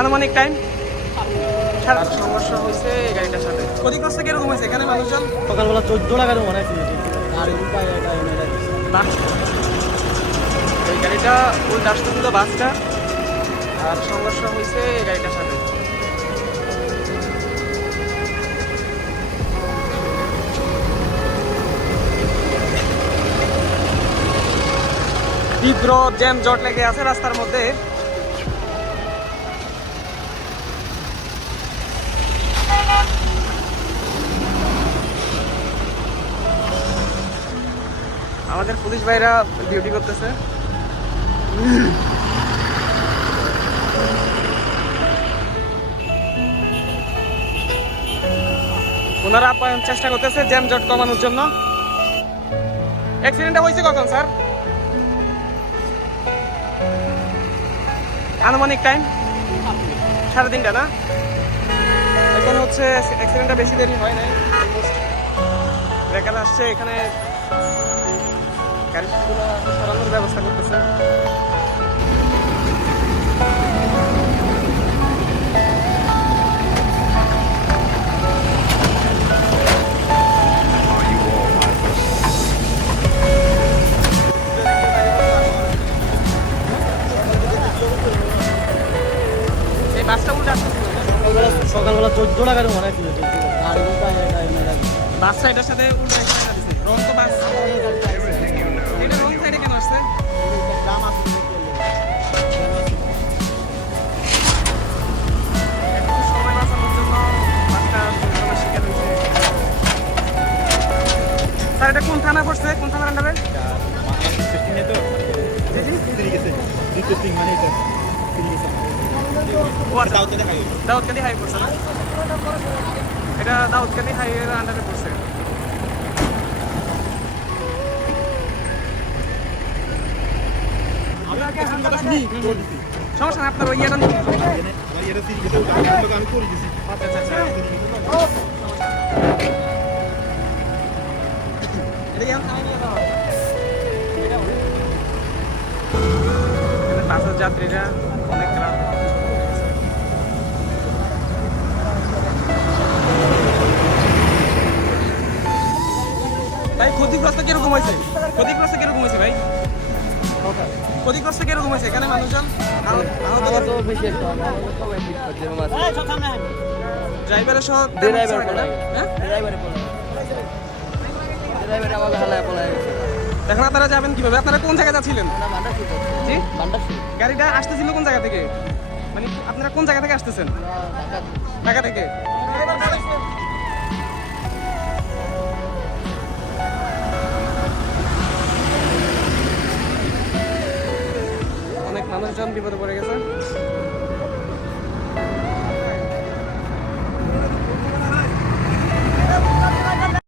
আনুমানিক টাইম সমস্যা হয়েছে এই গাড়িটার সাথে। ক্ষতিগ্রস্ত কিরকম হয়েছে এখানে মানুষজন? সকালবেলা 14 টাকার মনে হয় এই গাড়িটা উল্টা আসতেছিল বাসটা, আর সংঘর্ষ হয়েছে এই গাড়িটার সাথে। তীব্র জ্যাম জট লেগে আছে রাস্তার মধ্যে। আমাদের পুলিশ ভাইরা ডিউটি করতেছে। ওনারা আপ্যায়ন চেষ্টা করতেছে জ্যাম জট কমানোর জন্য। অ্যাক্সিডেন্টটা হয়েছে কখন স্যার? আনুমানিক টাইম 3:30 না? এখন হচ্ছে অ্যাক্সিডেন্টটা বেশি দেরি হয় নাই। ব্রেকার আসছে, এখানে গাড়িগুলো সরানোর ব্যবস্থা করতেছে। এই বাসটা উল্টে আসতেছিল সকালবেলা 14 টাকার মনে হয় বাসটা এটার সাথে উল্টে দিচ্ছে। রং তো বাস এটা রং সাইডে কেন আসছে? একটু সময় বাঁচানোর জন্য বাসটা দুর্ঘটনার শিকার হয়েছে। স্যার এটা কোন থানা পড়ছে? কোন থানার আন্ডারে? দাউদকান্দি হাই পড়ছে না? এটা দাউদকান্দি হাইওয়ের আন্ডারে পড়ছে। সমস্যা না, আপনার ওই ইয়েটা নিন। আচ্ছা আচ্ছা। বাসের যাত্রীরা অনেক রাত। ভাই ক্ষতিগ্রস্ত কিরকম হয়েছে? ক্ষতিগ্রস্ত কিরকম হয়েছে ভাই? ক্ষতিগ্রস্ত কিরকম হয়েছে এখানে মানুষজন? ড্রাইভারের সহ এখন আপনারা যাবেন কিভাবে? আপনারা কোন জায়গায় যাচ্ছিলেন? জি, গাড়িটা আসতেছিল কোন জায়গা থেকে? মানে আপনারা কোন জায়গা থেকে আসতেছেন? ঢাকা থেকে। অনেক মানুষজন বিপদে পড়ে গেছে।